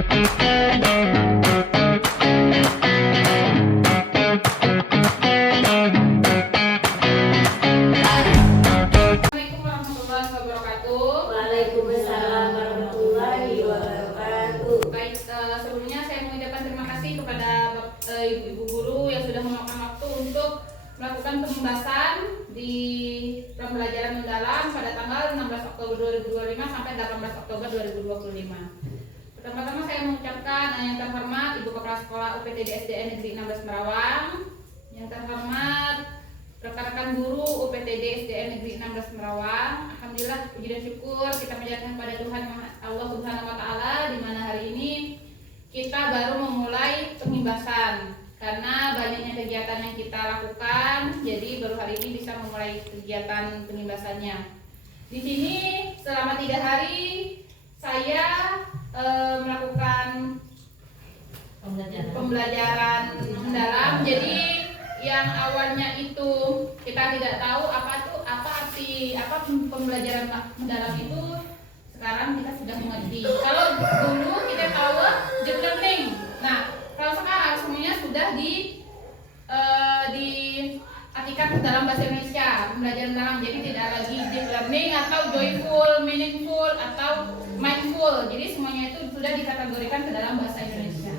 warahmatullahi wabarakatuh. Waalaikumsalam warahmatullahi wabarakatuh. Baik, sebelumnya saya mengucapkan terima kasih kepada ibu guru yang sudah meluangkan waktu untuk melakukan pembahasan di pembelajaran mendalam pada tanggal 16 Oktober 2025 sampai 18 Oktober 2025. Pertama-tama saya mengucapkan yang terhormat Ibu Kepala Sekolah UPTD SDN Negeri 16 Merawang, yang terhormat rekan-rekan guru UPTD SDN Negeri 16 Merawang. Alhamdulillah, puji dan syukur kita menjadikan kepada Tuhan Allah Subhanahu wa taala di mana hari ini kita baru memulai pengimbasan karena banyaknya kegiatan yang kita lakukan. Jadi baru hari ini bisa memulai kegiatan pengimbasannya. Di sini selama 3 hari saya melakukan pembelajaran mendalam. Jadi yang awalnya itu kita tidak tahu apa arti pembelajaran mendalam itu, sekarang kita sudah mengerti. Kalau dulu kita tahu deep learning. Nah, kalau sekarang semuanya sudah diartikan dalam bahasa Indonesia, pembelajaran dalam. Jadi tidak lagi deep learning atau joyful, meaningful atau mindful. Jadi semuanya itu sudah dikategorikan ke dalam bahasa Indonesia.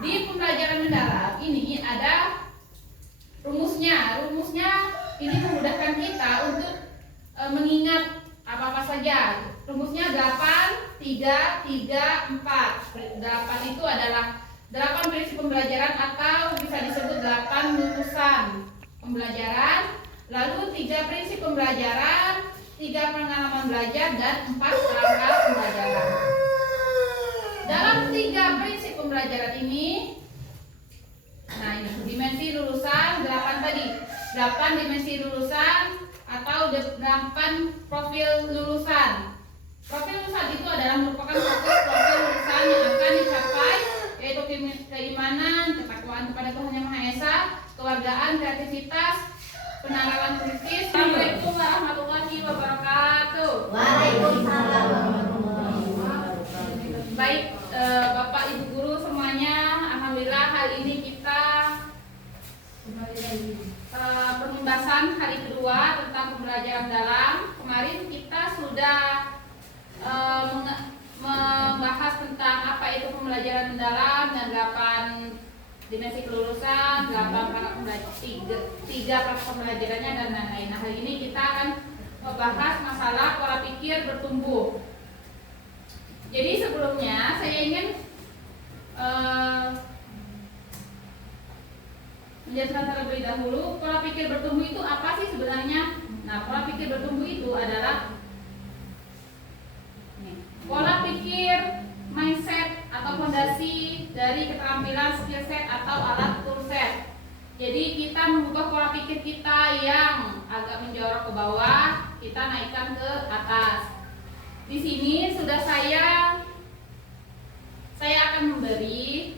Di pembelajaran mendalam ini ada rumusnya ini memudahkan kita untuk mengingat apa-apa saja. Rumusnya 8, 3, 3, 4. 8 itu adalah 8 prinsip pembelajaran atau bisa disebut 8 lulusan pembelajaran. Lalu 3 prinsip pembelajaran, 3 pengalaman belajar, dan 4 langkah pembelajaran. Dalam 3 prinsip pembelajaran ini, nah ini dimensi lulusan 8 tadi, 8 dimensi lulusan atau 8 profil lulusan. Profil lulusan itu adalah merupakan profil lulusan yang akan dicapai, yaitu keimanan, ketakwaan kepada Tuhan Yang Maha Esa, kewargaan, kreativitas, penanaman kritis. Assalamualaikum warahmatullahi wabarakatuh. Waalaikumsalam warahmatullahi wabarakatuh. Baik, Bapak Ibu guru semuanya, alhamdulillah hari ini kita pembahasan hari kedua tentang pembelajaran dalam. Kemarin kita sudah membahas tentang apa itu pembelajaran mendalam dan 8 dimensi kelulusan, 8 praktek pembelajaran, 3 praktek pembelajarannya dan lain-lain. Nah, hari ini kita akan membahas masalah pola pikir bertumbuh. Jadi sebelumnya saya ingin menjelaskan terlebih dahulu pola pikir bertumbuh itu apa sih sebenarnya. Nah, pola pikir bertumbuh itu adalah pola pikir mindset atau fondasi dari keterampilan skill set atau alat tool set. Jadi kita mengubah pola pikir kita yang agak menjorok ke bawah, kita naikkan ke atas. Di sini sudah saya akan memberi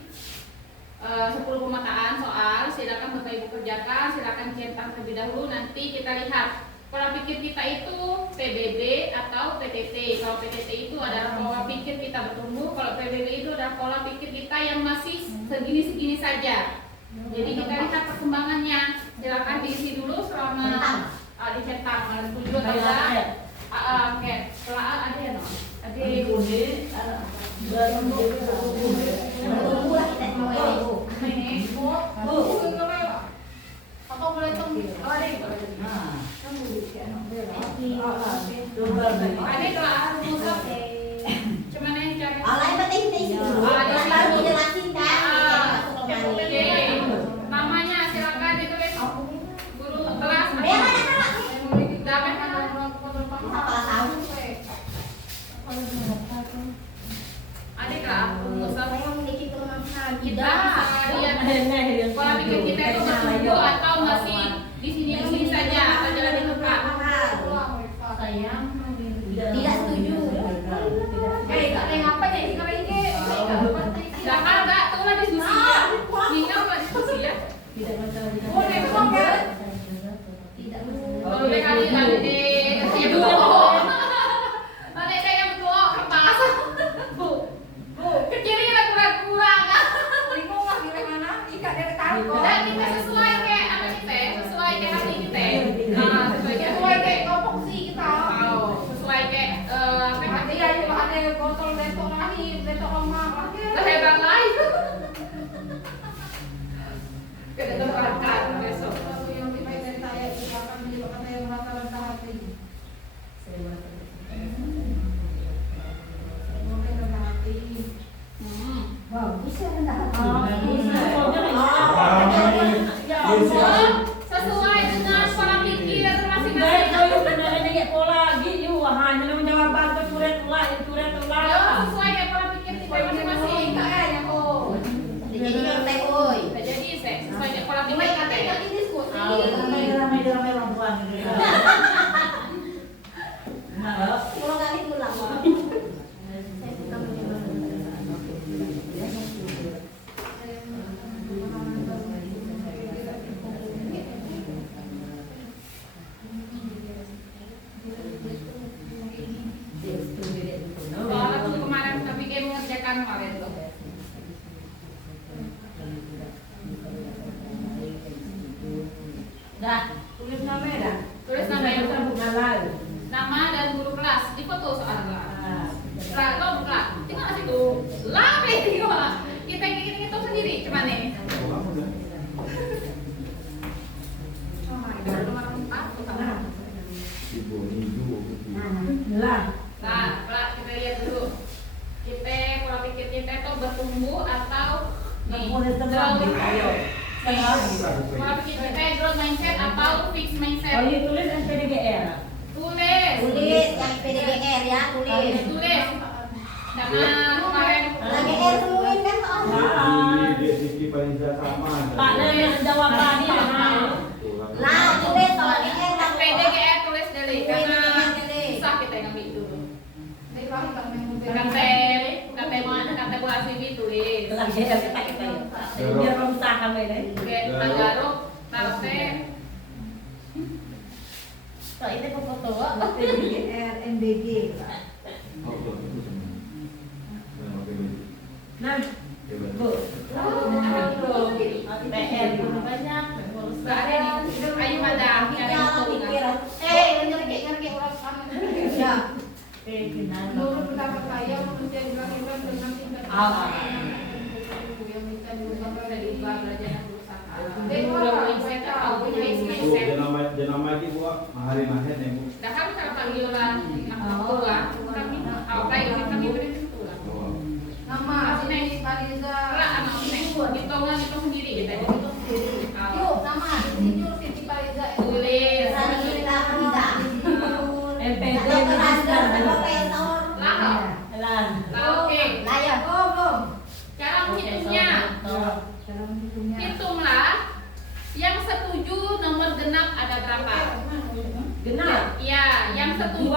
10 pemetaan soal. Silakan Bapak Ibu kerjakan, silakan centang terlebih dahulu. Nanti kita lihat pola pikir kita itu PBB atau PTT. Kalau PTT itu adalah pola pikir kita bertumbuh, kalau PBB itu adalah pola pikir kita yang masih segini-segini saja. Jadi kita lihat perkembangannya. Silakan diisi dulu selama dicetak. Ada 7 atau enggak? Oke. Setelah ada ya, no? Ada apa boleh tunggu? Ada kelah rumus cuman yang cari. Alay penting nih. Baru dijelasin kan. Namanya silakan ditulis. Guru kelas. Dapat adik lah rumus kita lihat pola pikir kita itu bertumbuh atau masih di sini saja atau jalan di tempat. Sayang tidak setuju. Ngapa jadi sekarang ini? Jangan enggak tuh lah diskusi ya. Tinggal lah diskusi ya. Boleh kok kan? Tidak. Boleh kali adik. Ya bu. Adik yang betul kertas. Bu. Kecilin lah ada botol detok lahir, detok lemak. Hebat lain. Kita tempatkan besok. Satu yang lebih baik dari saya itu akan menyebabkan saya merasa rendah hati. Mungkin rendah hati. Bagus ya rendah hati. Sesuai dengan pola pikir masing-masing. Yo, sesuai dengan pola pikir kita masing-masing. Jadi kalau teh oi. Nah, jadi sesuai dengan pola pikir kita. Tadi diskusi. Kalau kali pulang. Saya suka menyebabkan Soalnya tuh kemarin kita bikin mengerjakan kemarin tuh. Dah, tulis nama dah. Tulis nama dan guru kelas di foto soalnya. Kalau bukan, tinggal situ. Lame tinggal. Kita hitung sendiri cuman nih. Nah, Pak, kita lihat dulu. Kita pola pikir kita itu bertumbuh atau nih, pola pikir kita growth mindset atau fixed mindset. Tulis. tulis yang PDGR ya, tulis. Tulis. Jangan kemarin. PDGR semuanya kan soalnya. Lah, tulis soalnya kan PDGR tulis dari karena susah kita ngambil dulu. Kata mana kata gua CV tulis. Oke, tagarok, tarse. So, itu foto. PDGR MBG. Gak ada nih. Ayo pada Ya, pikir. Ngerti orang kanan. Ya. Menurut pendapat saya, manusia dilahirkan dengan tingkat yang bisa diubah Bisa diubah belajar dan berusaha. Dewa, Mindset atau fixed mindset. Dah kami cara panggil lah, tua, kami apa yang kami beri itu lah. nama Asli Fariza. Lah anak hitungan itu sendiri kita. Yuk, nama Siti Siti Fariza. Tulis. Oke. Cara menghitungnya. Hitunglah yang setuju nomor genap ada berapa? Iya, yang setuju.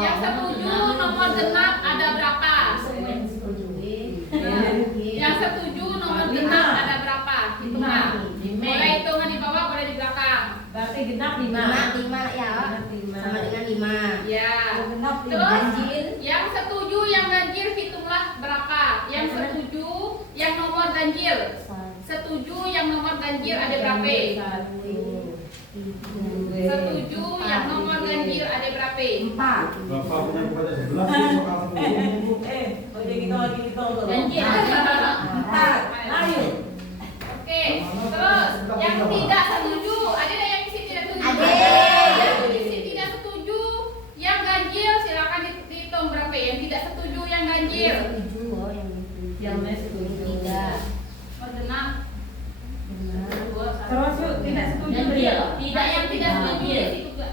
Yang setuju nomor genap ada berapa? Yang setuju nomor genap ada berapa? Hitungan. Boleh hitungan di bawah, boleh di belakang. Berarti genap 5 ya. Sama dengan 5. Ya. Terus yang setuju yang ganjil hitunglah berapa? Yang setuju yang nomor ganjil. Setuju yang nomor ganjil ada berapa? Setuju yang nomor ganjil ada berapa? 4. Ganjil. Oke. Terus yang tidak setuju ada yang isi tidak setuju? Ada. Yang isi tidak setuju yang ganjil silakan dihitung berapa? Yang tidak setuju yang ganjil. Genap. Terus yuk, tidak setuju. Tidak yang tidak setuju itu juga.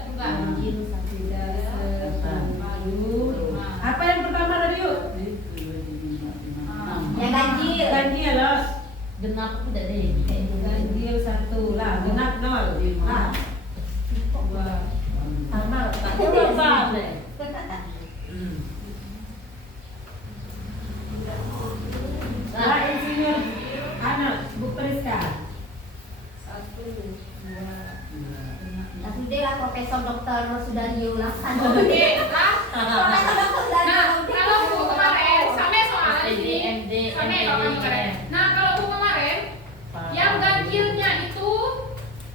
Apa yang pertama tadi yuk? Yang ganjil. Ganjil loh. Genap udah deh. Ganjil 1 lah, genap 0. Sama. Nah, insinyur anak Bu Priska. 1, 2. Tapi dia lah Profesor Dokter Sudaryo Laksan. Oke, lah. Profesor Dokter Sudaryo. Nah, kalau buku kemarin, sama soalnya di sini. Sama kalau kemarin. Nah, kalau buku kemarin, yang ganjilnya itu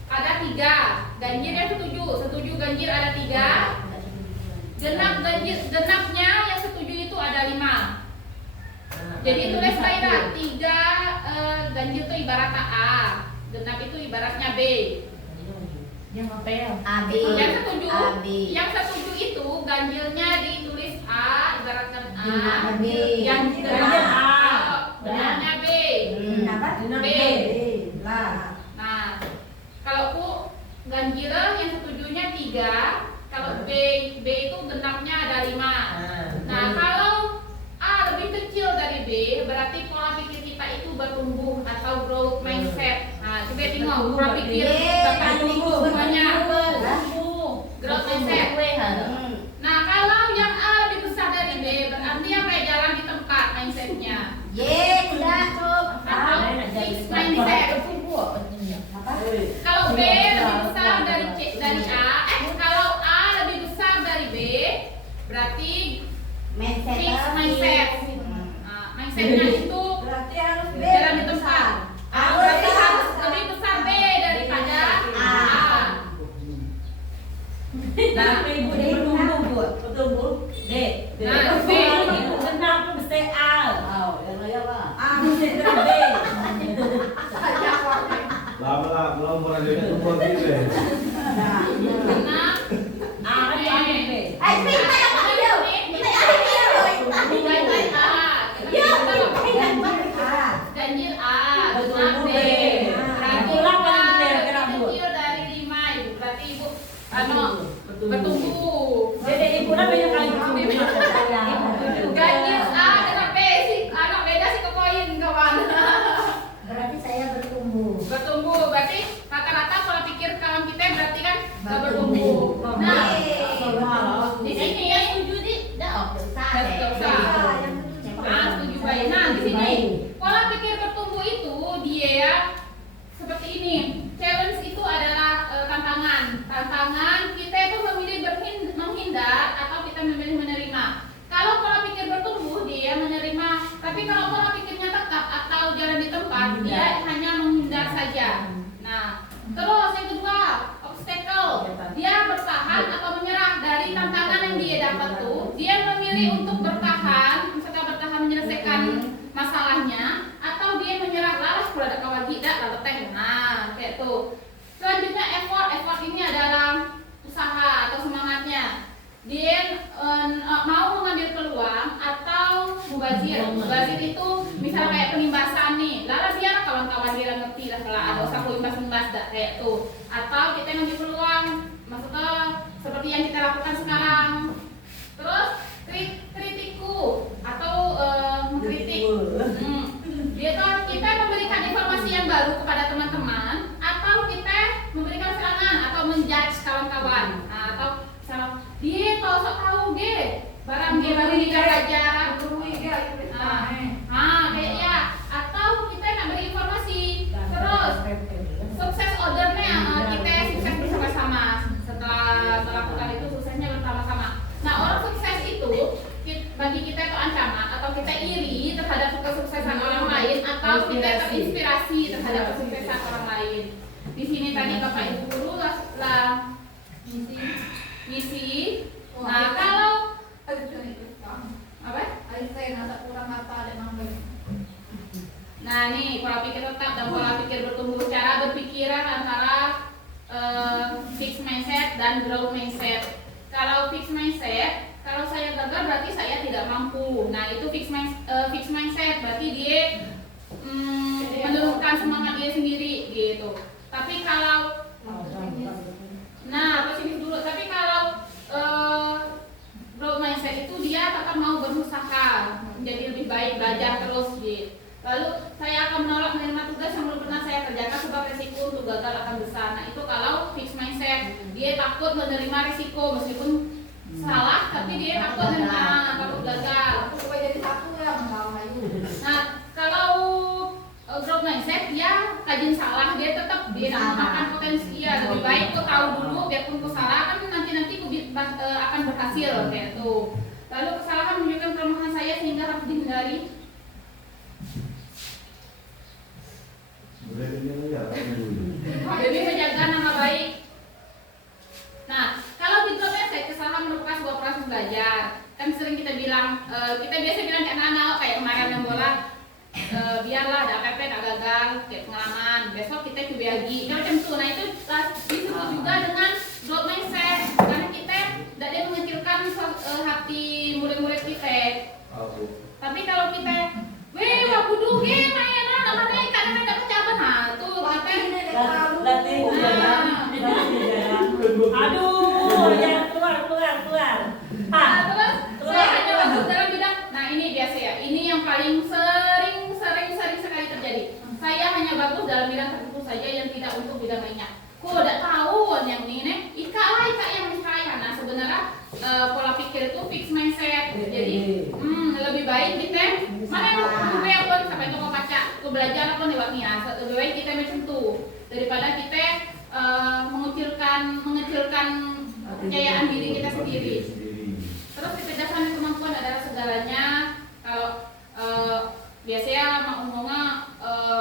ada 3. Ganjil yang setuju ganjil ada 3. Genapnya yang setuju Jadi tulis Laira, 3 ganjil itu ibaratnya A, genap itu ibaratnya B. Yang apa ya? AB. AB. Yang setuju itu ganjilnya ditulis A, ibaratkan A. Genapnya B. Yang Ganjil A. genapnya B. Kenapa? Genap B. B. Lah. Nah, kalau ku ganjil yang setujunya 3, kalau B itu genapnya ada 5. Nah, kalau A lebih kecil dari B, berarti pola pikir kita itu bertumbuh atau growth mindset. Nah, coba tengok pola pikir bertumbuh semuanya. Growth mindset. Nah, kalau yang A lebih besar dari B, berarti apa ya, jalan di tempat mindsetnya. Tidak. Atau fixed mindset. Apa? Kalau B lebih besar dari A, kalau A lebih besar dari B, berarti Mindset. fixed mindset. Nah, mindsetnya itu Berarti harus B. jalan di tempat. Berarti harus lebih besar B daripada A. Nah, ibu dia bertumbuh buat bertumbuh. D. Nah, B. Ibu kenapa mesti A? A mesti B. Lama belum pernah jadi tumbuh gitu. Karena A apa B? ganjil A, ganjil A, genap B. Berarti Ulang paling A benar, lebih kenapa, Bu? kecil dari 5, Ibu. Berarti Ibu bertumbuh. Jadi ibu nak banyak kali bertumbuh. Ganjil A genap B sih, anak beda sih ke poin kawan. Berarti saya bertumbuh. Bertumbuh, berarti rata-rata pola pikir kawan kita berarti kan bertumbuh. Nah, di sini ya setuju di, setuju baik. Nah, di sini pola pikir bertumbuh itu dia ya seperti ini. Challenge itu adalah tantangan kita itu memilih menghindar atau kita memilih menerima. Kalau pola pikir bertumbuh dia menerima, tapi kalau pola pikirnya tetap atau jalan di tempat dia hanya menghindar saja. Nah, terus yang kedua obstacle, dia bertahan atau menyerah dari tantangan yang dia dapat tuh. Dia memilih untuk bertahan, misalnya bertahan menyelesaikan masalahnya, atau dia menyerah lalas kalau ada kawan tidak lalu teh. Nah, kayak tuh. Selanjutnya effort ini adalah usaha atau semangatnya. Dia mau mengambil peluang atau mubazir. Mubazir itu misalnya kayak penimbasan nih. Lalu biar kawan-kawan dia ngerti lah kalau ada usah imbas-imbas kayak tuh. Atau kita ngambil peluang, maksudnya seperti yang kita lakukan sekarang. Terus kritiku atau mengkritik. Dia tuh kita memberikan informasi yang baru kepada teman-teman atau kita memberikan serangan atau menjudge kawan-kawan. Nah, atau misalnya dia tahu barang dia baru nikah aja kayak ya, atau kita nak beri informasi. Terus sukses ordernya kita sukses bersama-sama. Setelah melakukan itu suksesnya bersama-sama. Nah, orang sukses itu bagi kita itu ancaman atau kita iri terhadap kesuksesan orang lain atau kita terinspirasi terhadap kesuksesan orang lain. Di sini tadi Bapak Ibu guru lah misi. Nah, kalau apa? Nah, nih pola pikir tetap dan pola pikir bertumbuh, cara berpikiran antara fixed mindset dan growth mindset. Kalau fixed mindset, kalau saya gagal berarti saya tidak mampu. Nah, itu fixed mindset berarti dia menurunkan semangat dia sendiri gitu. Tapi kalau pesimis dulu. Tapi kalau growth mindset itu dia tetap mau berusaha menjadi lebih baik, belajar terus gitu. Lalu saya akan menolak menerima tugas yang belum pernah saya kerjakan sebab resiko untuk gagal akan besar. Nah, itu kalau fixed mindset, dia takut menerima resiko meskipun salah, tapi dia takut gagal. Nah, kalau growth mindset dia kajian salah, dia tetap dia menggunakan potensi ya lebih baik kau tahu dulu biarpun kau salah kan nanti kau akan berhasil kayak tuh. Lalu kesalahan menunjukkan kelemahan saya sehingga harus dihindari. Demi menjaga nama baik. Nah, kalau di growth mindset kesalahan merupakan sebuah proses belajar. Kan sering kita bilang kita biasa bilang kayak anak-anak kayak kemarin yang bola biarlah ada apa-apa tak gagal kayak pengalaman besok kita coba lagi kan macam itu. Nah itu disebut juga dengan growth mindset karena kita tidak ada mengecilkan hati murid-murid kita. Tapi kalau kita wah kudu main mana karena ada pecahan nah tuh kita Latih jalan. Aduh, jangan keluar. terus saya hanya bagus dalam bidang nah ini biasa ya, ini yang paling sering sekali terjadi. Saya hanya bagus dalam bidang tertentu saja yang tidak untuk bidang lainnya. Kok tidak tahu yang ini ika yang saya. Nah sebenarnya pola pikir itu fixed mindset. Jadi lebih baik kita mana yang pun sampai toko kaca ke belajar apa lewatnya. Lebih baik kita macam itu daripada kita mengecilkan kepercayaan diri kita sendiri. Terus kecerdasan kemampuan adalah segalanya. Kalau biasanya ngomongnya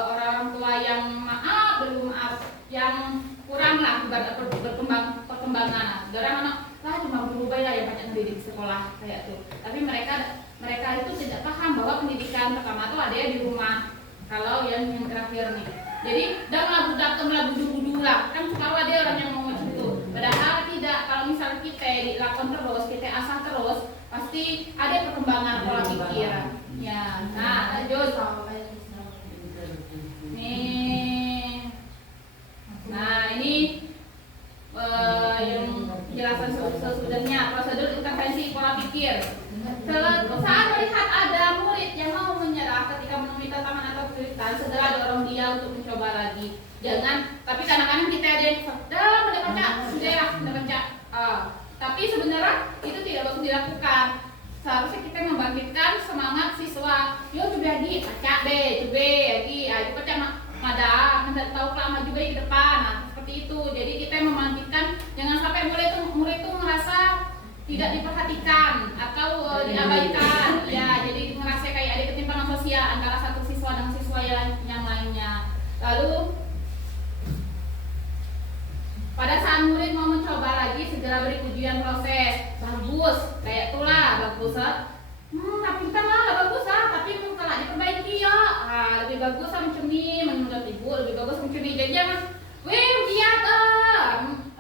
orang tua yang belum maaf, yang kurang lah perkembangan. Orang anak lah cuma berubah ya yang banyak mendidik sekolah kayak tuh. Tapi mereka itu tidak paham bahwa pendidikan pertama tuh ada di rumah. Kalau yang terakhir nih. Jadi dah melabudu lah. Kan kalau ada orang yang mau macam itu. Padahal tidak. Kalau misalnya kita dilakukan terus, kita asah terus, pasti ada perkembangan pola pikir. Ya. Nah, lanjut. Nih. Nah, ini yang penjelasan sesudahnya prosedur intervensi pola pikir. Saat melihat ada murid yang mau menyerah ketika menemui tantangan atau kesulitan, segera dorong dia untuk mencoba lagi. Jangan, tapi kadang-kadang kita ada yang sudah baca. Tapi sebenarnya itu tidak bagus dilakukan. Seharusnya kita membangkitkan semangat siswa. Yo coba lagi, baca deh, coba lagi. Ayo baca mada, tahu lama juga di depan. Nah, seperti itu. Jadi kita membangkitkan, jangan sampai murid itu merasa tidak diperhatikan atau diabaikan. Ya, jadi merasa kayak ada ketimpangan sosial antara satu siswa dengan siswa yang lainnya. Lalu pada saat murid mau mencoba lagi, segera beri pujian proses. Bagus, kayak itulah bagus. Tapi kita malah bagus tapi kalau diperbaiki ya. Lebih bagus macam ni menurut ibu, lebih bagus macam ni. Jadi jangan, dia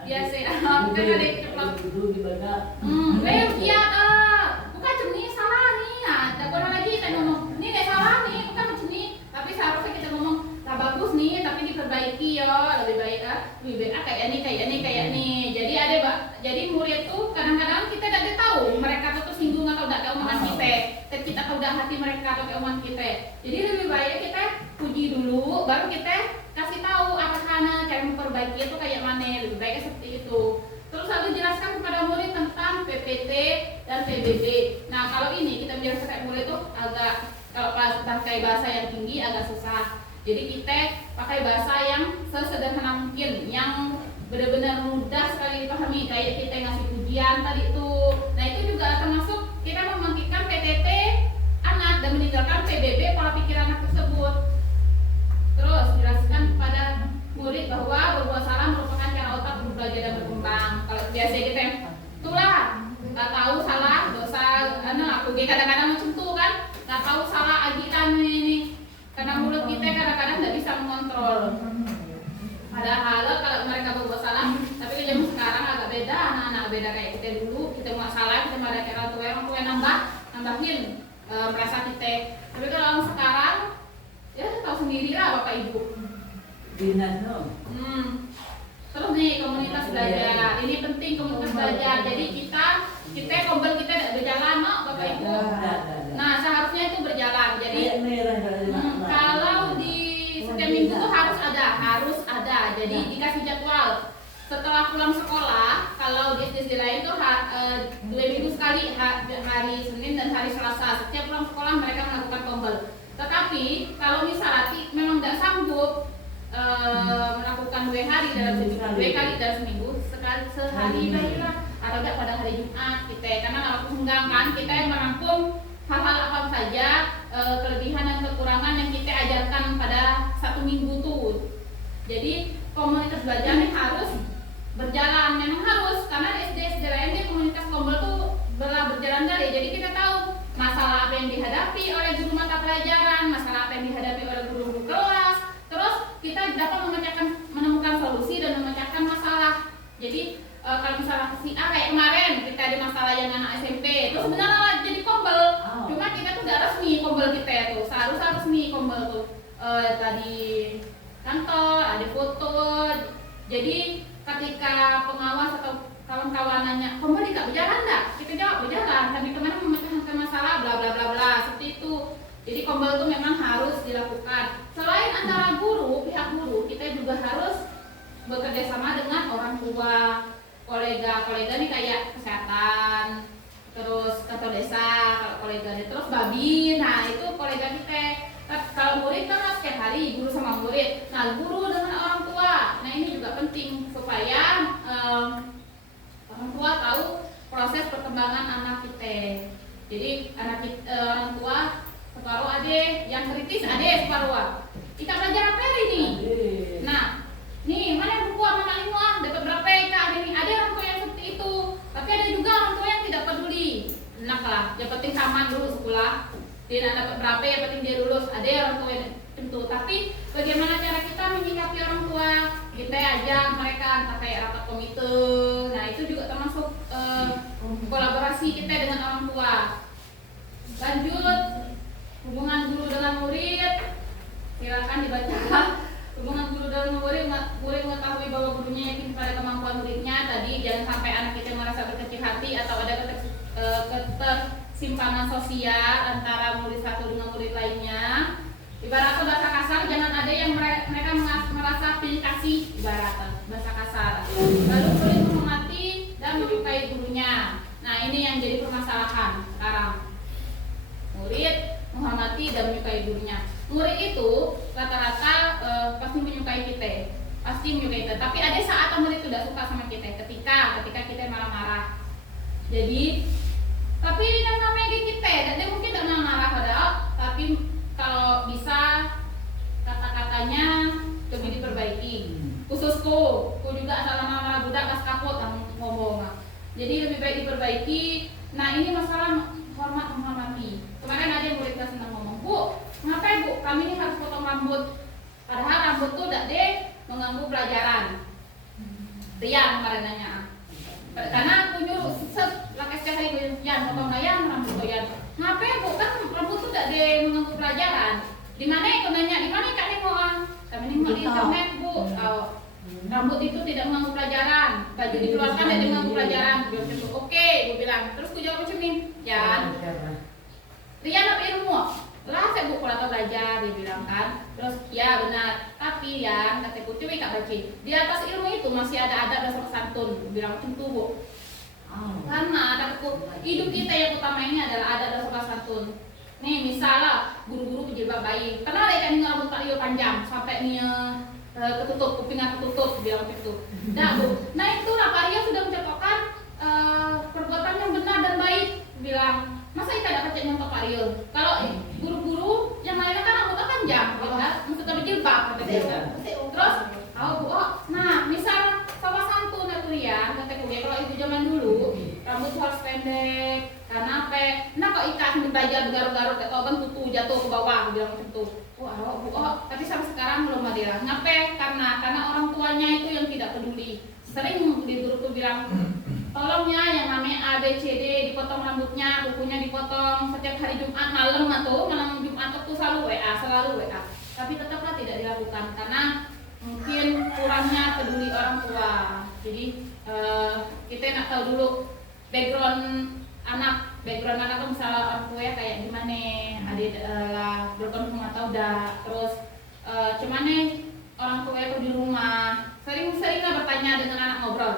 biasa. Kan ada cepat. Dia bukan macam ni salah ni. Tak boleh lagi kita ngomong ni salah ni, bukan macam ni. Tapi seharusnya kita ngomong tak bagus nih, tapi diperbaiki ya, lebih baik kayak ni. Jadi murid tuh kadang-kadang kita tidak tahu mereka tuh tersinggung atau tidak omongan kita tahu dah hati mereka atau omongan kita. Jadi lebih baik kita puji dulu, baru kita kasih tahu apa cara memperbaiki itu kayak mana, lebih baik seperti itu. Terus lalu jelaskan kepada murid tentang PPT dan PBB. Nah kalau ini kita biasa kayak murid tuh agak, kalau pakai bahasa yang tinggi agak susah. Jadi kita pakai bahasa yang sesederhana mungkin, yang benar-benar mudah sekali dipahami. Kayak kita ngasih pujian tadi tuh. Nah itu juga termasuk kita membangkitkan PTT anak dan meninggalkan PBB pola pikir anak tersebut. Terus jelaskan kepada murid bahwa berbuat salah merupakan cara otak belajar dan berkembang. Kalau biasa kita itulah nggak tahu salah dosa, aku kadang-kadang macam tuh kan, nggak tahu salah agitan ini. Karena mulut kita kadang-kadang tidak bisa mengontrol. Padahal kalau mereka berbuat salah, tapi kalau zaman sekarang agak beda, anak-anak beda kayak kita dulu. Kita mau salah, kita mau ada orang tua nambahin merasa kita. Tapi kalau orang sekarang, ya tahu sendiri lah bapak ibu. Dinas no. Terus nih komunitas belajar, ini penting komunitas belajar. Jadi kita kompel kita tidak berjalan, no, bapak ibu. Nah seharusnya itu berjalan. Jadi kalau di setiap minggu tuh harus ada. Jadi dikasih jadwal. Setelah pulang sekolah, kalau di SD lain tuh 2 minggu sekali, hari Senin dan hari Selasa. Setiap pulang sekolah mereka melakukan kompel. Tetapi kalau misalnya memang nggak sanggup melakukan 2 hari dalam seminggu, 2 kali dalam seminggu, sehari baiklah, atau tidak pada hari Jumat kita, karena waktu senggang kan kita yang merangkum hal-hal apa saja kelebihan dan kekurangan yang kita ajarkan pada 1 minggu tuh. Jadi komunitas belajar ini harus berjalan, memang harus, karena di SD lain komunitas kompel tuh berjalan dari. Jadi kita tahu masalah apa yang dihadapi oleh guru mata pelajaran, masalah apa yang dihadapi oleh guru kelas. Terus kita dapat menemukan solusi dan memecahkan masalah. Jadi kalau misalnya si A kayak kemarin kita ada masalah yang anak SMP, terus sebenarnya jadi kombel. Cuma kita tuh udah resmi kombel kita tuh, seharusnya resmi kombel tuh. Tadi kantor ada foto. Jadi ketika pengawas atau kawan-kawan nanya, kombel nggak berjalan nggak? Kita jawab berjalan. Kami kemarin memecahkan masalah bla bla bla bla seperti itu. Jadi kombel itu memang harus dilakukan. Selain antara guru, pihak guru, kita juga harus bekerja sama dengan orang tua, kolega nih kayak kesehatan, terus kantor desa, kalau kolega terus babin. Nah itu kolega kita. Kalau murid kan setiap hari guru sama murid. Nah guru dengan orang tua. Nah ini juga penting supaya orang tua tahu proses perkembangan anak kita. Jadi orang tua separuh ade yang kritis ade separuh. Kita belajar apa hari ini? Nah, nih mana buku sama lima dapat berapa ya ada nih? Ada orang tua yang seperti itu. Tapi ada juga orang tua yang tidak peduli. Enak lah, yang penting tamat dulu sekolah. Dia tidak dapat berapa yang penting dia lulus. Ada orang tua yang tentu. Tapi bagaimana cara kita menyikapi orang tua? Kita ajak mereka entah kayak rapat komite. Nah itu juga termasuk kolaborasi kita dengan orang tua. Lanjut, hubungan guru dengan murid. Silakan dibaca. Hubungan guru dengan murid mengetahui bahwa gurunya yakin pada kemampuan muridnya. Tadi jangan sampai anak kita merasa berkecil hati atau ada ketersimpangan sosial antara murid satu dengan murid lainnya. Ibaratnya bahasa kasar, jangan ada yang mereka merasa pilih kasih, ibaratnya bahasa kasar. Lalu murid menghormati dan menyukai gurunya. Nah ini yang jadi permasalahan sekarang. Murid menghormati dan menyukai gurunya. Murid itu rata-rata pasti menyukai kita, Tapi ada saat murid itu tidak suka sama kita, ketika kita marah-marah. Jadi, tapi yang namanya kita, dia mungkin tidak marah padahal, tapi kalau bisa kata-katanya lebih diperbaiki. Khususku juga asal marah budak pas kapot ngomong. Jadi lebih baik diperbaiki. Nah ini masalah menghormati. Kemarin ada yang murid kelas senang ngomong, Bu, ngapain Bu? Kami ini harus potong rambut. Padahal rambut tuh tidak deh mengganggu pelajaran. Rian kemarin nanya. Karena aku nyuruh lakas cahaya gue Yan, potong ayam rambut tuh Yan. Ngapain Bu? Kan rambut tuh tidak deh mengganggu pelajaran. Di mana itu nanya? Di mana Kak Nemo? Kami nengok di internet Bu. Rambut itu tidak mengganggu pelajaran. Baju dikeluarkan tidak mengganggu pelajaran. Oke, gue bilang. Terus gue jawab macam ini, Yan. Rian apa ilmu? Lah saya buku atau belajar, dia bilang kan. Terus ya benar. Tapi ya kataku coba Kak baca. Di atas ilmu itu masih ada adab dan sopan santun. Dia bilang macam itu Bu. Karena adabku hidup kita yang utama ini adalah adab dan sopan santun. Nih misalnya guru-guru berjilbab baik. Pernah ada yang rambut Pak Leo panjang sampai nih ketutup, kupingnya ketutup, bilang gitu. Nah Bu, nah itulah Pak Rio sudah mencontohkan perbuatan yang benar dan baik. Bilang, masa kita dapat nyontok Pak Rio? Kalau guru-guru yang lainnya kan rambutnya panjang, maksudnya berjilbab, terus, nah misal sama santun atau ya, kata gue kalau itu zaman dulu rambut harus pendek, karena apa? Nah kok ikat belajar garuk-garuk, atau kan tutu jatuh ke bawah, bilang macam itu. Tapi sampai sekarang belum ada. Ngapain? Karena orang tuanya itu yang tidak peduli. Sering di guru tuh bilang, tolongnya yang namanya A, B, C, D dipotong rambutnya, bukunya dipotong setiap hari Jumat malam Jumat itu selalu WA. Tapi tetaplah tidak dilakukan karena mungkin kurangnya peduli orang tua. Jadi kita nak tahu dulu background anak tuh misalnya orang tua ya kayak gimana, ada berkonflik nggak tahu dah. Terus cuman nih orang tua itu di rumah sering-seringlah bertanya dengan anak ngobrol.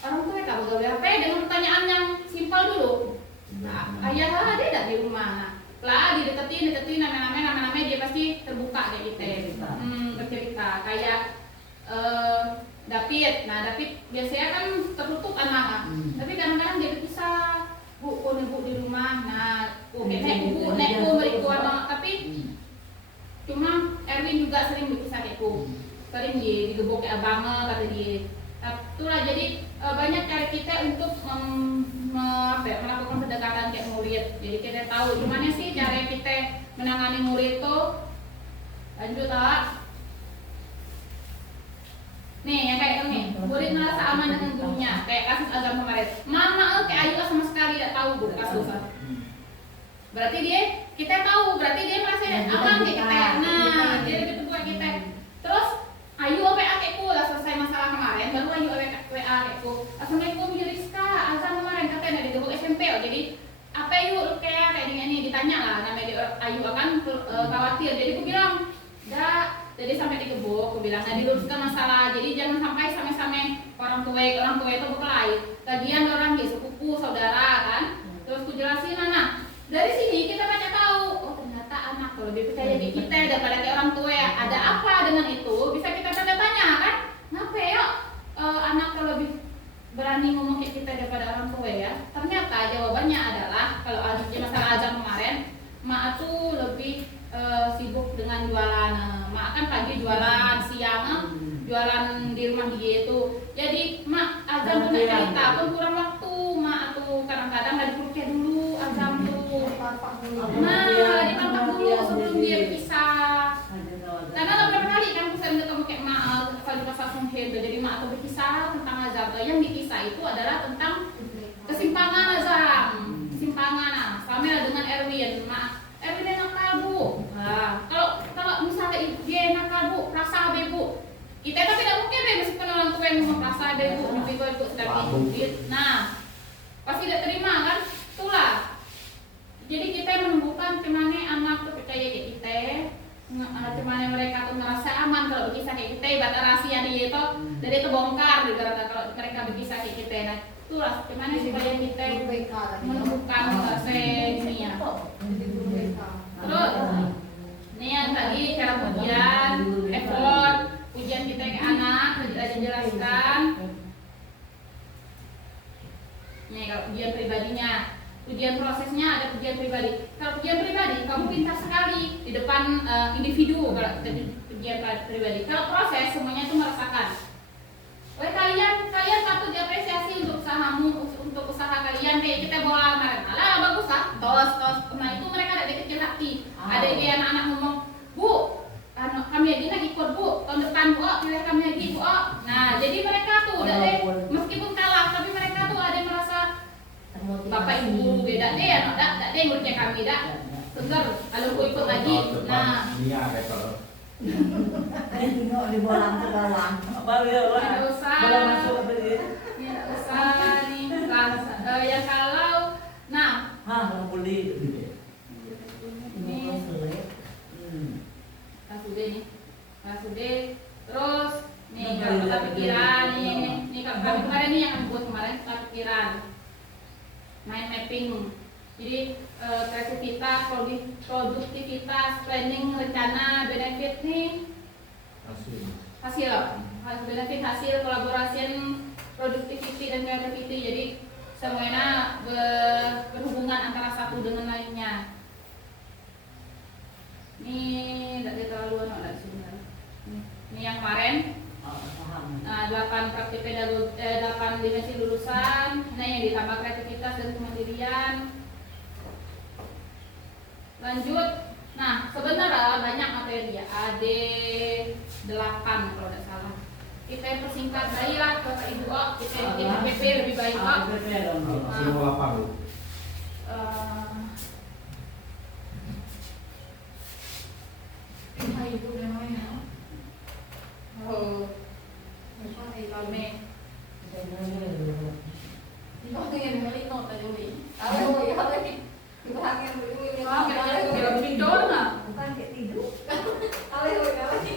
Orang tua tak begawe apa dengan pertanyaan yang simpel dulu. Ayah dia tidak di rumah. Lah dideketin nama-nama dia pasti terbuka kayak gitu. Bercerita kayak David. Nah David biasanya kan tertutup anak. Tapi kadang-kadang dia berpisah. Bu, di rumah. Nah, nekku beriku anak. Tapi cuma Erwin juga sering berpisah nekku. Sering digebok kayak abangnya kata dia. Itulah jadi banyak cara kita untuk melakukan pendekatan kayak murid. Jadi kita tahu gimana sih cara kita menangani murid tuh. Lanjut tak? Nih yang kayak ini, murid merasa aman dengan gurunya. Kayak kasus Azam kemarin. Mama kayak Ayu sama sekali tidak tahu bu kasusnya. Berarti kita tahu, berarti dia merasa aman kayak kita. Nah, dia lebih tua kita. Terus Ayu WA kakekku lah selesai masalah kemarin, baru Ayu WA kakekku. Assalamualaikum Yuriska, Azam kemarin katanya digebuk SMP. Oh, jadi apa yuk kayak ini ditanya lah, namanya Ayu akan khawatir. Jadi aku bilang, dah, jadi sampai digebuk, aku bilang, nah diluruskan masalah. Jadi jangan sampai sama-sama orang tua itu berkelahi. Lagian orang sepupu saudara kan. Terus aku jelasin, nah dari sini kita banyak tahu, oh ternyata anak tuh lebih percaya di kita daripada di orang tua ya. Ada apa dengan itu? Bisa kita tanya kan? Kenapa ya anak tuh lebih berani ngomong kayak kita daripada orang tua ya? Ternyata jawabannya adalah kalau di masalah Azam kemarin, Mak tuh lebih sibuk dengan jualan. Mak kan pagi jualan, siang jualan di rumah dia itu. Jadi Mak Azam punya cerita pun kurang waktu. Mak tuh kadang-kadang dari Turki dulu Azam tuh. Nah, dipantau dulu sebelum dia berpisah. Karena beberapa kali kan aku sering ketemu kayak Mak kalau di pasar Songhe. Jadi Mak tuh berkisah tentang Azam. Yang dikisah itu adalah tentang kesimpangan Azam. Kesimpangan. Sama dengan Erwin. Mak Erwin yang nakal bu. Nah, kalau misalnya dia nakal bu, rasa bu. Kita kan tidak mungkin meskipun orang tua yang ngomong rasa bu, ibu sedang hidup. Nah, pasti tidak terima kan? Itulah. Jadi kita menumbuhkan gimana anak tuh percaya kayak kita, gimana mereka tuh merasa aman kalau berkisah kayak kita. Ibarat rahasia dia itu dari itu bongkar, kalau mereka berkisah kayak kita. Nah, itulah gimana supaya kita menumbuhkan rasa ini ya. Terus, ini yang tadi cara ujian, effort, ujian kita ke anak, kita jelaskan. Nih kalau ujian pribadinya, ujian prosesnya ada ujian pribadi. Kalau ujian pribadi, kamu pintar sekali di depan individu kalau ujian pribadi. Kalau proses semuanya itu merasakan. Oleh kalian patut diapresiasi untuk usahamu, untuk usaha kalian. Kayak kita bawa malah bagus lah, tos. Nah itu mereka ada kecil hati. Ada kayak anak-anak ngomong, bu, kami lagi ikut bu, tahun depan bu, pilih kami lagi bu. Nah jadi mereka tuh udah deh, meskipun kalah, tapi mereka tuh ada yang merasa bapak ibu beda deh, tidak deh ngurusnya kami dah. Segar, kalau aku ikut lagi, nah. Tengok di bolang ke bawah. Tidak usah nih. Ya kalau, nah. Kasude. Terus nih kalau kita pikiran nih kalau kami kemarin nih yang buat kemarin kita pikiran, mind mapping. Jadi kreativitas, produktivitas, planning, rencana, benefit nih hasil benefit hasil kolaborasi productivity dan creativity. Jadi semuanya berhubungan antara satu dengan lainnya. Ini tidak terlalu ada sebenarnya. Ini yang kemarin 8 praktik pedagogi, 8 dimensi lulusan. Nah yang ditambah kreativitas dan kemandirian. Lanjut. Nah, sebenarnya banyak materi ya. AD 8 kalau tidak salah. Kita persingkat baiklah Bapak Ibu. Kita di PP lebih baik Pak. Semua apa Bu? Ibu namanya. Oh. Lame. Ibu pengen beli not tadi nih. Kalau ya lagi. Ibu pengen beli. Kira tidur nggak? Bukan kayak tidur. Kalau ya lagi.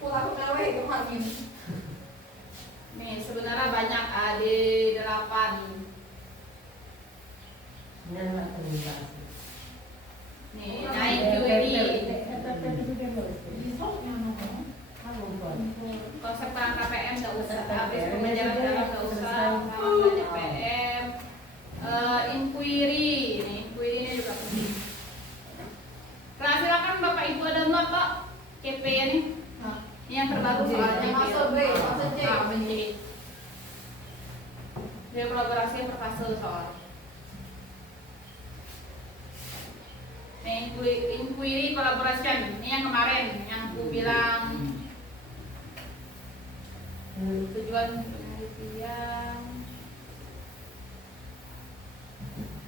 Pulang nawe itu angin. Nih sebenarnya banyak AD 8. Nih naik juri. Konsep KPM nggak usah, habis pembelajaran dalam nggak usah, belajar PM, inquiry, nih inquiry ini juga penting. Silakan Bapak Ibu ada not Pak, KP nih, ini yang terbaru soalnya. Maksud B, maksud C. B. Dia kolaborasi yang perfase soal. Inquiry collaboration ini yang kemarin yang aku bilang tujuan penelitian.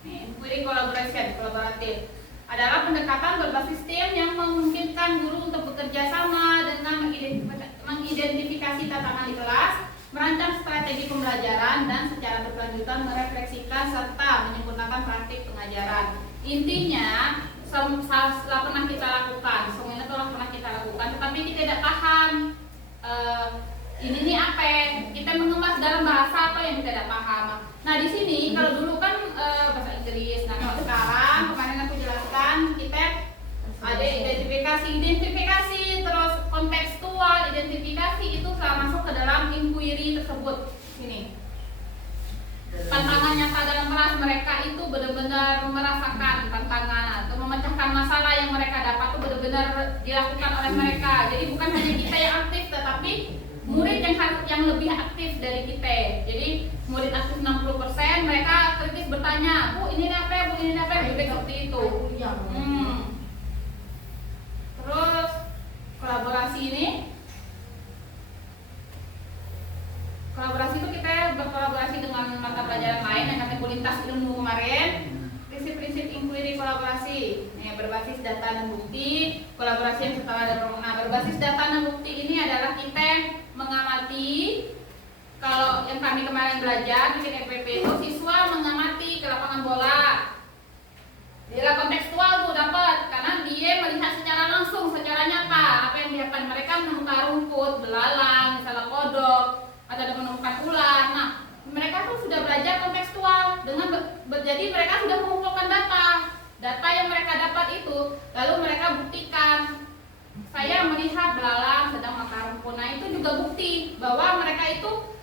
Inquiry collaboration kolaboratif adalah pendekatan berbasis tim yang memungkinkan guru untuk bekerja sama dengan mengidentifikasi tantangan di kelas, merancang strategi pembelajaran, dan secara berkelanjutan merefleksikan serta menyempurnakan praktik pengajaran. Intinya setelah pernah kita lakukan, semuanya telah pernah kita lakukan, tetapi kita tidak paham ini nih apa? Kita mengemas dalam bahasa apa yang kita tidak paham. Nah di sini kalau dulu kan bahasa Inggris, nah kalau sekarang kemarin aku jelaskan kita ada identifikasi, terus kontekstual, identifikasi itu telah masuk ke dalam inquiry tersebut. Sini. Tantangan nyata dalam kelas mereka itu benar-benar merasakan tantangan atau memecahkan masalah yang mereka dapat itu benar-benar dilakukan oleh mereka. Jadi bukan hanya kita yang aktif, tetapi murid yang lebih aktif dari kita. Jadi murid aktif 60%, mereka kritis bertanya, Bu ini apa? Bu ini apa? Lebih seperti itu. Terus kolaborasi ini. Kolaborasi itu kita berkolaborasi dengan mata pelajaran lain yang kata lintas ilmu kemarin. Prinsip-prinsip inquiry kolaborasi berbasis data dan bukti. Kolaborasi yang setelah ada nah, berbasis data dan bukti ini adalah kita mengamati. Kalau yang kami kemarin belajar di EPP itu siswa mengamati ke lapangan bola. Dia kontekstual tuh dapat karena dia melihat secara langsung, secara nyata apa yang dilihat mereka menemukan rumput, belalang, misalnya kodok, atau ada menemukan ular. Nah, mereka tuh sudah belajar kontekstual dengan jadi mereka sudah mengumpulkan data yang mereka dapat itu, lalu mereka buktikan. Saya melihat belalang sedang makan rumput. Nah, itu juga bukti bahwa mereka itu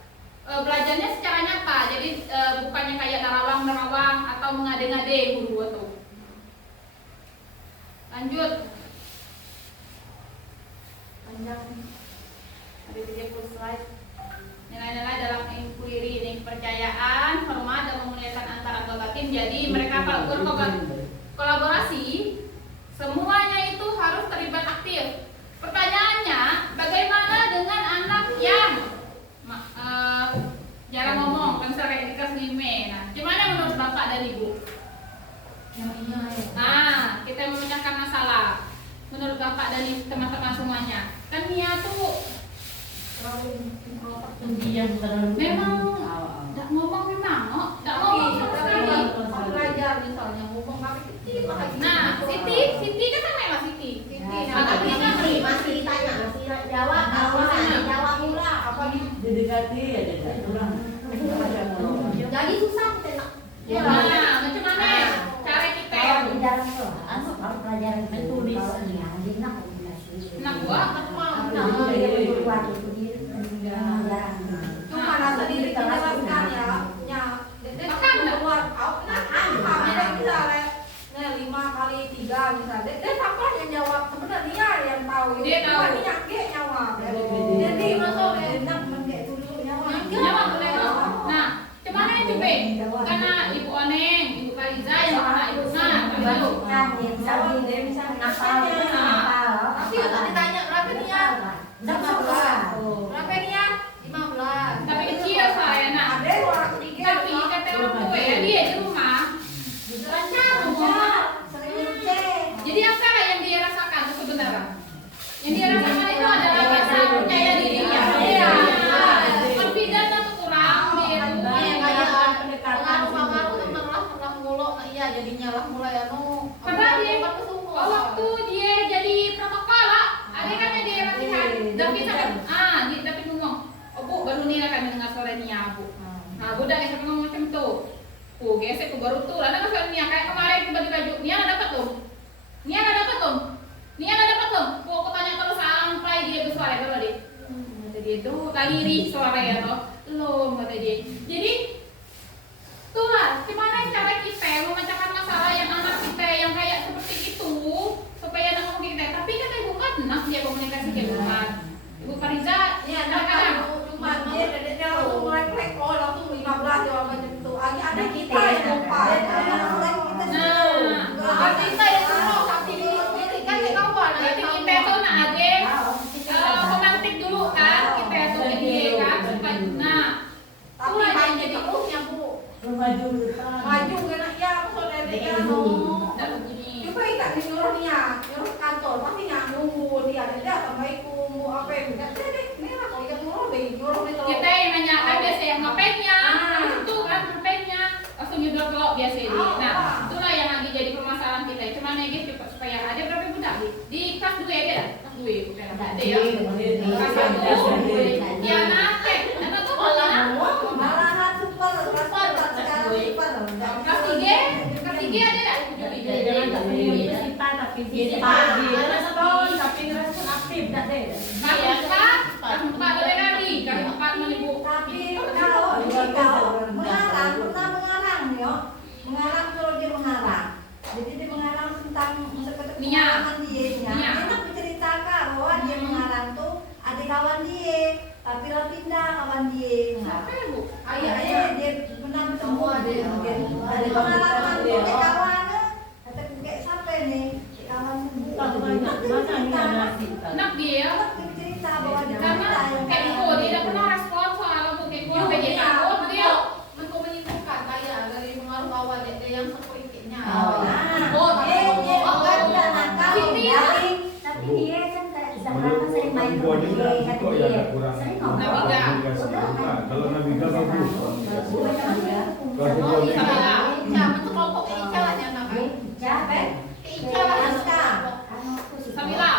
belajarnya secara nyata. Jadi bukannya kayak nerawang atau mengade-ngade guru tuh. Lanjut. Panjang. Ada 30 slide. Nilai-nilai dalam inquiry ini kepercayaan, hormat, dan memuliakan antar anggota tim. Jadi mereka kalau berkolaborasi semuanya itu harus terlibat aktif. Pertanyaannya, bagaimana dengan anak yang jarang ngomong, kan sering dikasih lime. Nah, gimana menurut Bapak dan Ibu? Nah, kita memecahkan masalah. Menurut Bapak dan teman-teman semuanya, kan Nia tuh memang tidak ngomong memang, tidak ngomong sama sekali. Belajar misalnya ngomong tapi kecil. Nah, Siti kan sama ya Siti. Tapi masih ditanya, masih jawab, jawab mula. Apa Didekati aja orang. jadi susah kita. Nah, macam mana cara kita? Kalau di dalam kelas, kalau pelajaran Menulis. Nah, buat Cuma rasa diri menjelaskan ya. Makan enggak? Keluar kau nah beda misalnya. Nah 5 kali 3 misalnya. Dia siapa yang jawab sebenarnya dia yang tahu. Dia tahu. Cuma dia yang jawab. Jadi masuk enak mengge dulu nyawa. Jawab boleh. Nah, cuman ya coba karena Ibu Oneng, Ibu Kaliza yang mana Ibu tahu. Tapi kalau ditanya berapa dia? 15. Berapa dia? 15. Tapi kecil saya nah. Ada orang ketiga. Tapi kata orang tua ya dia di rumah lancar ngomong. Jadi apa yang dia rasakan itu sebenarnya? Yang dia rasakan itu adalah rasa percaya diri ya. Iya. Confident atau kurang dia itu Kayak pendekatan sama aku pernah ngulok iya jadinya lah mulai karena dia waktu dia jadi protokol ada kan yang dia latihan David David ngomong Bu baru nih kami dengar suara Nia Bu. Nah udah kita ngomong macam itu. Gesek tuh baru tuh ada kan suara Nia kayak kemarin tiba-tiba Nia nggak dapat tuh. Nia nggak dapat tuh. Aku tanya terus sampai dia bersuara dulu deh. Kata dia tuh kaliri suara ya toh. Lo kata dia. Jadi itulah gimana cara kita memecahkan masalah yang anak kita yang kayak seperti itu supaya anak ngomong kita. Tapi kan ibu kan enak dia komunikasi kayak bukan. Ibu Fariza Iya, kadang cuma dia langsung mulai plek langsung 15 jawabannya cepat supaya ada berapa budak di kelas 2 ada kelas 2 bukan Ada ada ya kelas 1 dia naik anak tuh Malahan super sekarang super. kelas 3 ada tak Jangan tak punya cita tapi dia tapi respon aktif tak deh. kelas 4 boleh lari kelas 4 menyebut Tapi kau mengarang, pernah mengarang yo. Mengarang kalau dia mengarang. Jadi dia mengarang tentang pengalaman dia. Dia nak menceritakan bahwa dia mengarang tuh ada kawan dia, tapi lah pindah kawan dia. siapa ya bu Ayah dia pernah bertemu ada pengalaman dia kawan. Kata kayak siapa nih? Kawan nak dia cerita bahwa dia karena kayak Iko dia dah pernah respon soal untuk Iko PJ takut dia menkomunikasikan kayak dari pengaruh kawan dia yang sepoiknya. Tapi dia kan sekarang sering main sama dia, kata dia sering ngobrol. Kalau Nabila bagus. Samila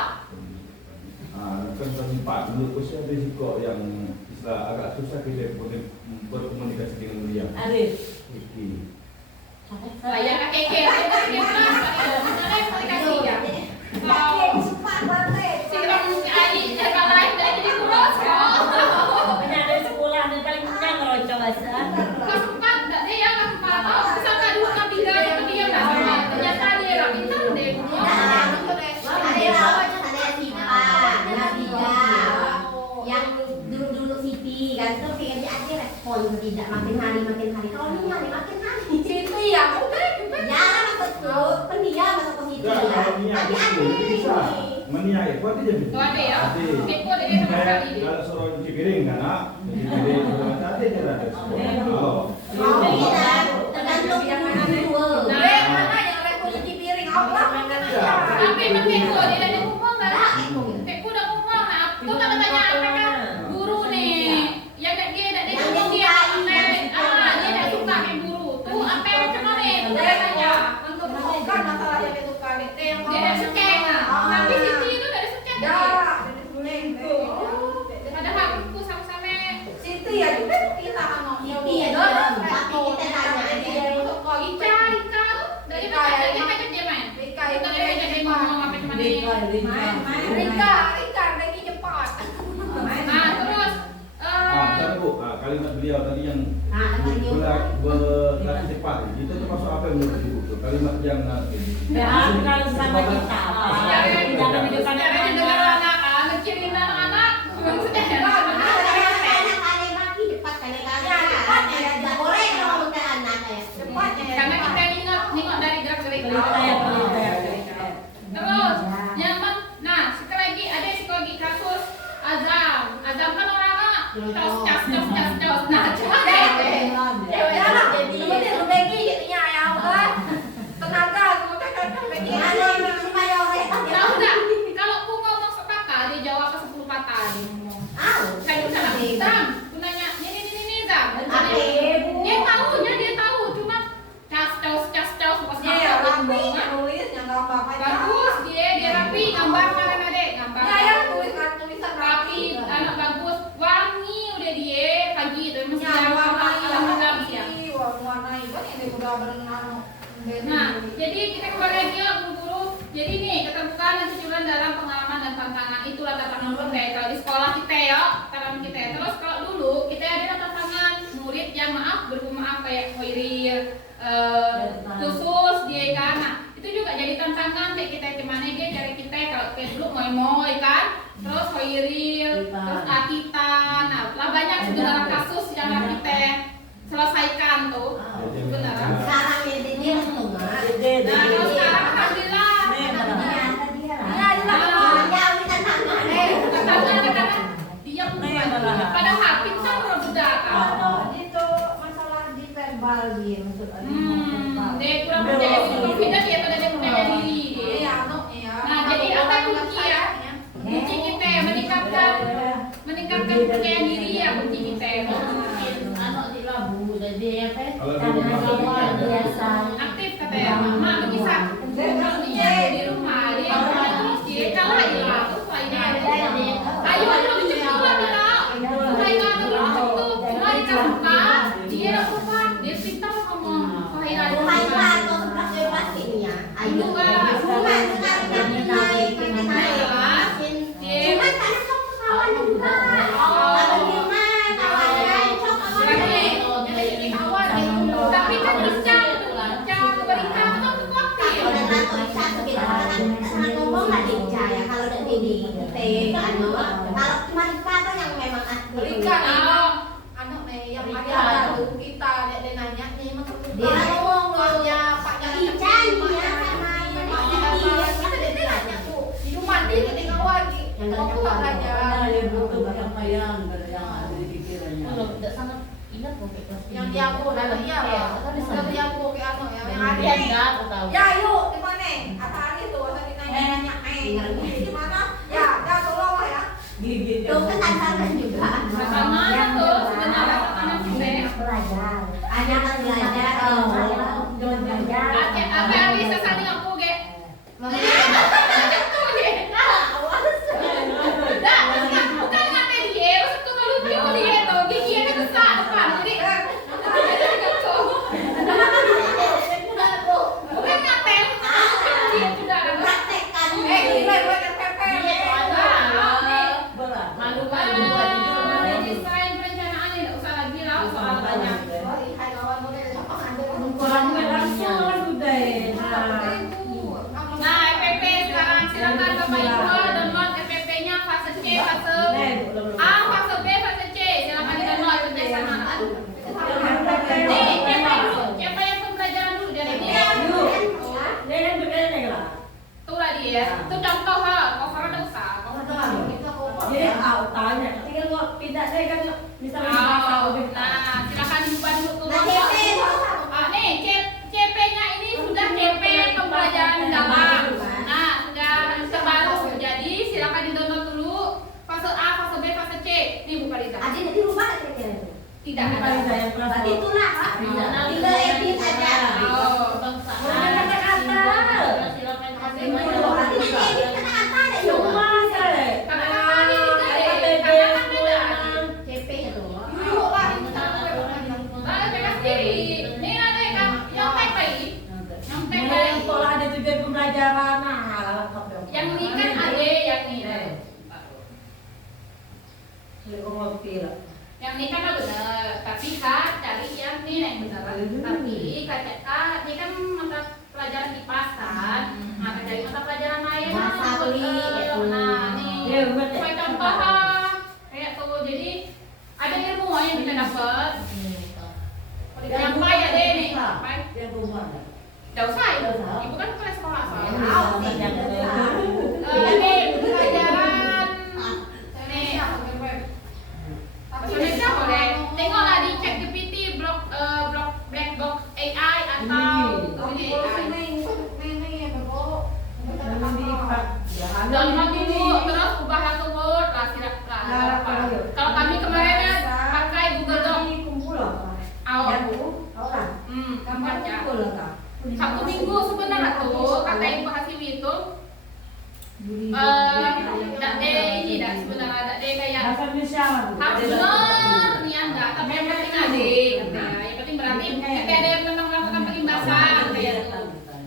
Kan kami Pak, menurutku sih ada risiko yang istilah agak susah kita berkomunikasi dengan beliau. Arif. Iki. saya nak keke dia pernah mana komunikasi ya kalau siram Ali herbal lain dah jadi kurus kok Banyak dari sekolah ni paling menang rocok asa. kelas 4 tak dia yang kelas 4 tahu misalkan dulu Nabila itu dia dah sama ternyata dia dah pintar deh Yang dulu Siti kan tuh kayak dia respon tidak makin hari kalau ini makin hari Siti ya, udah ya maksudku pendiam masuk positif Enggak, ya kalau niat tapi itu ada bisa. Meniak itu ada jadi. Itu ada ya? Ada. Kepo ada dia sama sekali. Kalau suruh cuci piring kan, cuci piring suruh ada dia ada. Oh. tidak tergantung yang mana dua mana yang repot cuci piring Allah tapi memang Kepo dia dah ngomong dah Kepo dah ngomong nah tu tak tanya mereka guru nih yang nak dia ngomong dia dia nak suka main guru tu apa macam mana tu dia tanya untuk bukan masalah yang itu kali yang dia dah secek tapi Siti tu tak ada secek padahal aku sama-sama Siti ya juga kita anu Siti ya dong tapi kita tanya dia Rika dari mana dia ngajak dia main Rika kita itu dia ngajak dia ngomong apa macam mana Rika lagi cepat nah terus Tadi Bu, kalimat beliau tadi yang berlatih cepat itu termasuk apa yang menurut Ibu? Kalimat yang Ya, kalau sama kita. Jangan hidupkan caranya dengan anak ngecilin anak maksudnya karena kita nengok dari gerak-gerik terus yang nah sekali lagi ada psikologi kasus Azam kan orangnya cos nah tenaga kemudian tahu nggak kalau aku ngomong sepatah dia jawab ke 10 patah dia ngomong kayak misalnya Zam aku nanya ini Zam dia tahu cuma cas pas nulis yang gambar bagus dia rapi gambar mana dek gambar tulisan rapi anak bagus wangi udah dia pagi itu masih warna ya warna itu yang udah berenang. nah jadi kita kembali lagi ya guru jadi nih keterbukaan dan kejujuran dalam pengalaman dan tantangan itulah tantangan kayak kalau di sekolah kita ya tantangan kita terus kalau dulu kita ada tantangan murid yang bermaaf kayak Hoirir khusus dia kan nah itu juga jadi tantangan kayak kita gimana dia cari kita kalau kayak dulu moy kan terus Hoiril terus Atita nah lah banyak sebenarnya kasus yang kita selesaikan tuh benar sekarang ini tuh nah kalau sekarang alhamdulillah dia padahal pintar loh budak Itu masalah di verbal dia maksudnya. dia kurang percaya diri beda dia pada dia percaya diri Iya. nah jadi apa kunci ya kunci kita meningkatkan kepercayaan diri ya kunci kita Anak di labu jadi apa? Kalau di Karena rumah luar biasa. aktif kata ya mak berkisah di rumah yang gak Aku nggak belajar. Karena dia butuh bayang-bayang dari yang ada di pikirannya. Kalau tidak sangat ingat kok kayak kelas Yang tiga. di aku dari dia Iya, loh. kan di Yang sana. di aku ke anu ya. Yang Yang ada dia nih. enggak, aku tahu. Ya yuk di mana? Asal itu asal ditanya di mana? Ya, ya tolong lah ya. Gigit Tuh kan tantangan juga. Sama tuh sebenarnya tekanan kita. Belajar. Anak kan belajar. Jangan belajar. Apa hari sesali aku ge? Bukan ngatain dia, maksud tuh ngelucu dia tuh, gigi ada besar depan, jadi bukan ngatain, dia sudah ada. Praktekkan. Gila buat RPP. berat. Malu-malu buat jujur. Desain perencanaan tidak usah lagi lah soal banyak. Hai kawan boleh apa ada? Kurang langsung sudah. Nah, EPP sekarang silakan Bapak Ibu download EPP-nya fase C, fase A, fase B, fase C. Silakan di-download kerjasama. Nih, siapa dulu? Siapa yang pembelajaran dulu dari dia? Dia yang berbeda lah. Tuh lah dia. Itu contoh ha, cover ada usah. Jadi tanya, tinggal gua pindah saya kan misalnya Nah, silakan dibuka dulu tuh. Nih, CP-nya ini sudah CP pembelajaran dalam. Nah, sudah terbaru. Jadi silakan di-download dulu fase A, fase B, fase C. Nih buka Lisa. Ada di rumah kira-kira itu. Tidak Bukan ada. Lisa yang kelas Berarti itulah. Tinggal edit aja. Udah kata-kata. Silakan kasih. Berarti nanti edit kata-kata ada juga. Cuma saya. Kata-kata ini juga deh. Kata-kata beda. CP itu. Yuk lah. Nah, pegang sendiri. Nih ada yang nyontek lagi. Nyontek Yang lagi. sekolah ada tujuan pembelajaran. Nah, lengkap dong. Yang ini kan ada yang ini. Yang ini kan benar, tapi kak cari yang ini yang benar. Tapi kak ini kan mata pelajaran IPA kan. Nah, kak cari mata pelajaran lain. Bahasa beli, gitu. Nah, nih. Supaya contoh kayak tuh. Jadi ada ilmu yang kita dapat. Yang apa ya deh nih? Apa? Yang rumah. Gak usah ibu. Ibu kan bukan sekolah soalnya. Tahu. Ini pelajaran. Nih. Indonesia boleh. Tengoklah di ChatGPT, blog black box AI atau ini AI. Download dulu, terus ubah satu word lah silakan. Kalau kami kemarin kan pakai Google Doc. Gambar ya. Sabtu Minggu sebenarnya tuh kata Ibu Hasiwi itu dakde ini dah sebenarnya dakde kayak Bahasa Indonesia. harus benar nih enggak, tapi yang penting ada katanya. Yang penting berarti ketika ada yang pernah melakukan pengibasan kayak itu.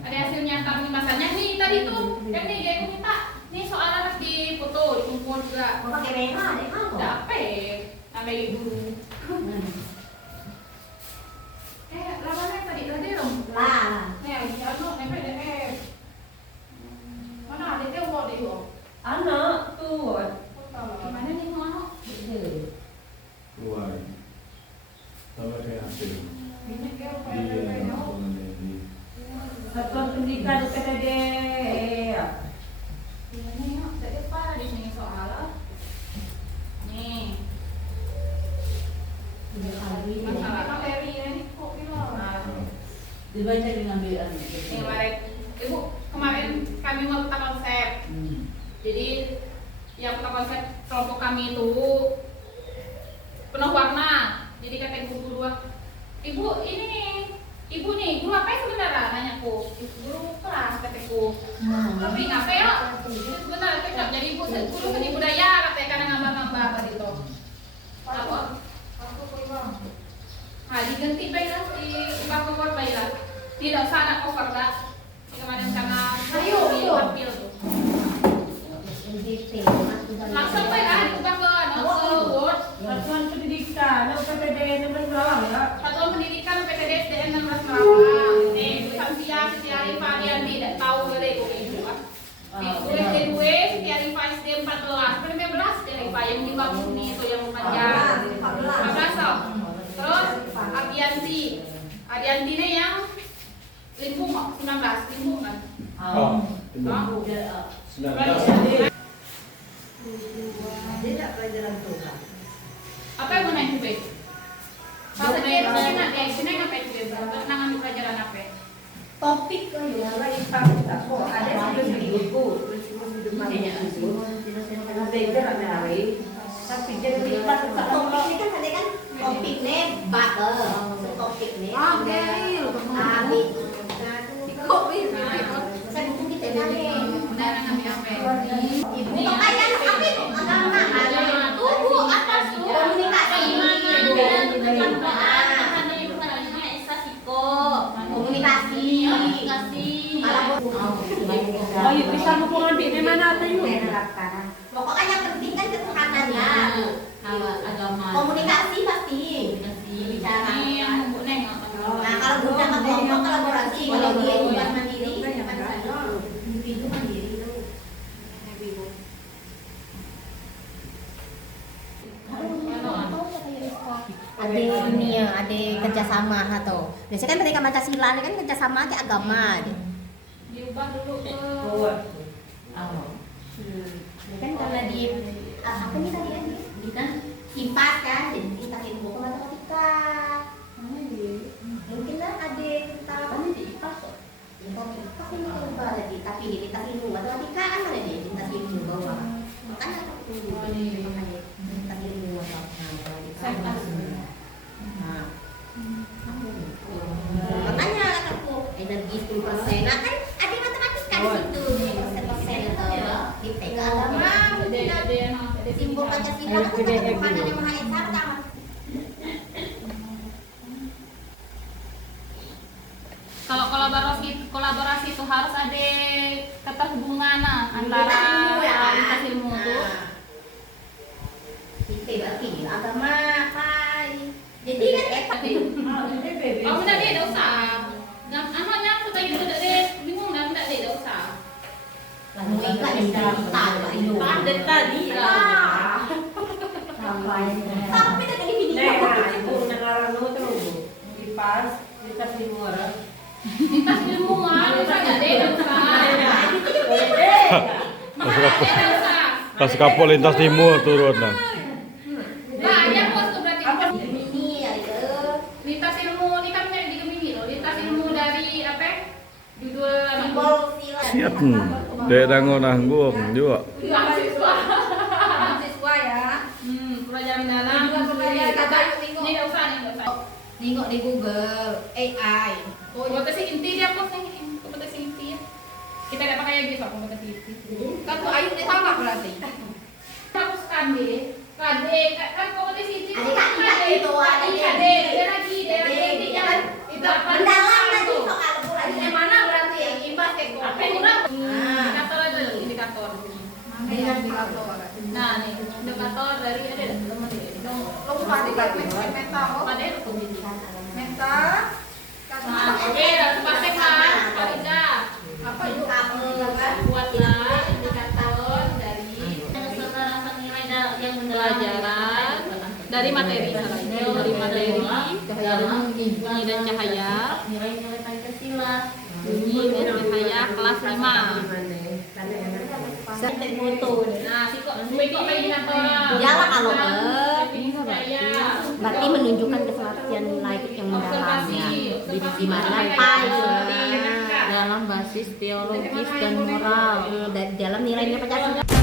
Ada hasil nyata pengibasannya nih tadi tuh. Kan nih dia minta nih soalnya harus difoto, dikumpul juga. Mau pakai merah deh kan? Dapet sampai guru. Lawannya tadi dong. Lah. Nih, anu nempel deh. Mana ada dia mau deh yo. Anak tuh. Gimana nih mau? Keluar. Sama kayak hasil. Ini kayak Iya, di Satuan pendidikan PTD. ini yuk, tadi apa di sini soal? Nih, masalah materi ini kok gitu. Dibaca dengan biar. Nih, kemarin Ibu, kemarin kami mau tentang konsep. Jadi yang tentang konsep kelompok kami itu penuh warna. Jadi kata guru Ibu ini, Ibu nih, guru apa yang sebenarnya? Nanyaku, guru kelas kataku. Tapi apa ya? Sebenarnya cocok. Jadi Ibu guru seni budaya katanya karena ngambang-ngambang tadi itu. Apa? Nah, diganti baiklah di ubah cover baiklah. Tidak usah ada cover dah. Kemarin karena tampil tuh. Langsung baiklah diubah ke Word. Satuan pendidikan, PTD 16 berapa ya? Satuan Pendidikan PTD SDN 16 Malang. Nih, tulisan Siti Arifah Arian tidak tahu dari Ibu kan. Ibu SD2 Siti Arifah SD 14. 15 dari Pak yang dibangun itu yang panjang. 14 toh. Terus Ardianti. Ardianti ini yang Limpung kok 19 Limpung kan. Oh, Toh? 19. pelajaran Tuhan. Apa yang guna itu? Kalau saya ngapain itu? Pernah ngambil pelajaran apa? Topik kok ya, lagi fakta kok ada siklus hidupku, siklus hidup manusia. Belajar hari, tapi jadi pas Topik ini kan ada kan topiknya bubble, topiknya. Oke, Abi. kok ini? Saya butuh kita nih. Benar ngambil apa? Untuk kalian apa itu? Agama. Tubuh atas komunikasi. Komunikasi. Oh, yuk bisa mau ngambil di mana tuh yuk? Pokoknya yang penting kan ketuhanan ya. Agama. Komunikasi pasti. Bicara. Ini yang Bu Neng. Nah kalau bukan sama kelompok kolaborasi, kalau dia bukan mandiri, individu mandiri itu. Ada ini ya, ada kerjasama atau biasanya kan mereka Pancasila ini kan kerjasama ke agama gitu. Diubah dulu ke Ini kan karena di apa nih tadi kan kita simpas kan, jadi kita ilmu ke matematika. Mungkin lah ada tentang IPA kok. IPA ini kan berarti tapi di lintas ilmu matematika kan ada di lintas ilmu bawah. Makanya aku tunggu makanya lintas ilmu apa? Makanya aku energi 10%. Nah kan ada matematika di situ, persen itu IPK agama, simbol Pancasila kan Tuhan yang Maha Esa pertama. kalau kolaborasi itu harus ada keterhubungan antara lintas ilmu tuh. Itu berarti agama apa? Jadi kan Oh, udah deh, enggak usah. Anunya aku tadi udah deh, bingung enggak deh, enggak usah. mereka yang cerita itu. Ada tadi Sampai tadi di video. ibu ngarang tuh kipas lintas ilmu orang. Lintas ilmu usah enggak deh, enggak usah. Enggak usah. Pas kapal lintas timur turun nah. Banyak bos tuh berarti. Ini ya itu. Lintas ilmu ini kan dari di Gemini loh. Lintas ilmu dari apa? Judul Simbol sila. Siap. Dek dango nanggung juga. mahasiswa. Mahasiswa ya. Pelajaran dalam. Kata Ini enggak usah, ini enggak usah. nengok di Google AI. Kompetisi inti dia bos nih, kompetisi inti ya. Kita enggak pakai lagi soal kompetisi inti. Kan tuh Ayu dia sama berarti. Hapuskan deh. KD kan kompetisi inti. Adik itu KD, dia lagi inti jangan itu apa? mendalam lagi soal Di bulan mana berarti ya? Imbas ke kok. Apa kurang? Indikator aja, indikator. Nah, nih indikator dari ada teman ini. Lupa dikasih mental. Pada itu Mental. Nah, oke, sepasang lah, Pak Ida. Apa itu? Buatlah indikator dari pelajaran dari materi, dari materi bunyi dan cahaya, bunyi dan cahaya kelas 5. foto. Nah, si kok indikator. Iyalah kalau cahaya. berarti menunjukkan kesalahan nilai yang mendalam ya. Di mana pai Dalam basis teologis dan moral. dalam nilainya Pancasila.